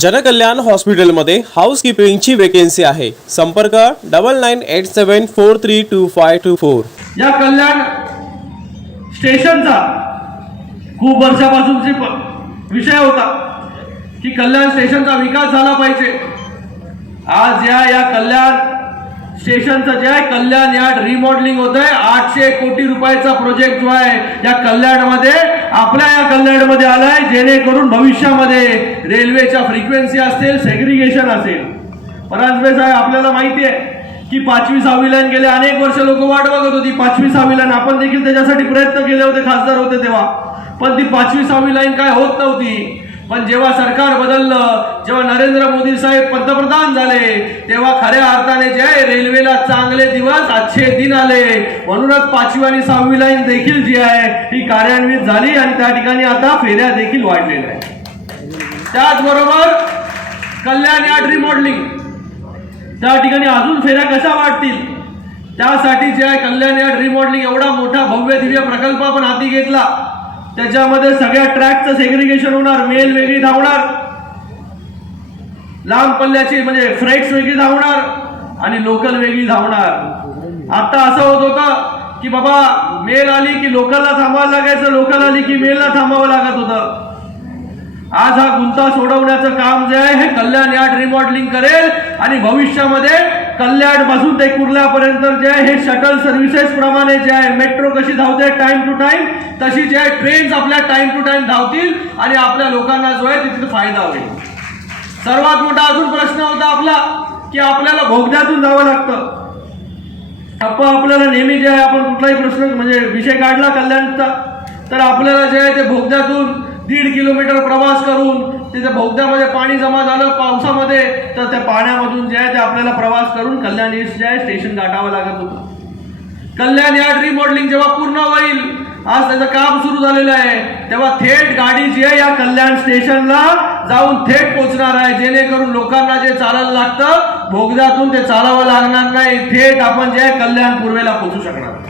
जनकल्याण हॉस्पिटलमध्ये हाऊसकीपिंगची वेकेन्सी आहे. संपर्क double nine eight seven four three two five two four या कल्याण स्टेशनचा खूप वर्षापासूनची विषय होता की कल्याण स्टेशनचा विकास झाला पाहिजे. आज या या कल्याण स्टेशनचं जे आहे कल्याण यार्ड रिमॉडेलिंग होत आहे आठशे कोटी रुपयाचा प्रोजेक्ट जो आहे या कल्याणमध्ये आपल्या या कल्याणमध्ये आलाय जेणेकरून भविष्यामध्ये रेल्वेच्या फ्रिक्वेन्सी असेल सेग्रिगेशन असेल. परांजपे साहेब आपल्याला माहिती आहे की पाचवी सहावी लाईन गेले अनेक वर्ष लोक वाट बघत होती. पाचवी सहावी लाईन आपण देखील त्याच्यासाठी प्रयत्न केले होते खासदार होते तेव्हा. पण ती पाचवी सहावी लाईन काय होत नव्हती. पण जेव्हा सरकार बदललं जेव्हा नरेंद्र मोदी साहेब पंतप्रधान झाले तेव्हा खऱ्या अर्थाने जे आहे रेल्वेला चांगले दिवस अच्छे दिन आले. म्हणूनच पाचवी आणि सहावी लाईन देखील जी आहे ही कार्यान्वित झाली आणि त्या ठिकाणी आता फेऱ्या देखील वाढलेल्या आहेत. त्याचबरोबर कल्याण यार्ड रिमॉडलिंग त्या ठिकाणी अजून फेऱ्या कशा वाढतील? त्यासाठी जे आहे कल्याण यार्ड रिमॉडलिंग एवढा मोठा भव्य दिव्य प्रकल्प आपण हाती घेतला. त्याच्यामध्ये सगळ्या ट्रॅकचं सेग्रिगेशन होणार मेल वेगळी धावणार. लांब पल्ल्याची म्हणजे फ्रेट्स वेगळी धावणार आणि लोकल वेगळी धावणार. आता असं होत होतं की बाबा मेल आली की लोकलला थांबावं लागायचं लोकल आली की मेलला थांबावं लागत होतं. आज हा गुंता सोडवण्याचं काम जे आहे हे कल्याण यार्ड रिमॉडेलिंग करेल आणि भविष्यामध्ये कल्याणपासून ते कुर्ल्यापर्यंत जे आहे हे शटल सर्व्हिसेस प्रमाणे जे आहे मेट्रो कशी धावते टाइम टू टाइम तशी जे आहे ट्रेन्स आपल्या टाइम टू टाइम धावतील आणि आपल्या लोकांना जो आहे तिथे फायदा होईल. सर्वात मोठा अजून प्रश्न होता आपला की आपल्याला भोगद्यातून जावं लागतं. आपण आपल्याला नेहमी जे आहे आपण कुठलाही प्रश्न म्हणजे विषय काढला कल्याणचा तर आपल्याला जे आहे ते भोगद्यातून दीड किलोमीटर प्रवास करून तिथे भोगद्यामध्ये पाणी जमा झालं पावसामध्ये तर त्या पाण्यामधून जे आहे ते आपल्याला प्रवास करून कल्याण ईस्ट जे आहे स्टेशन गाठावं लागत होतं. कल्याण यार्ड रिमॉडेलिंग जेव्हा पूर्ण होईल आज त्याचं काम सुरू झालेलं आहे. तेव्हा थेट गाडी जी आहे या कल्याण स्टेशनला जाऊन थेट पोहोचणार आहे. जेणेकरून लोकांना जे चालायला लागतं भोगद्यातून ते चालावं लागणार नाही. थेट आपण जे आहे कल्याण पूर्वेला पोहोचू शकणार.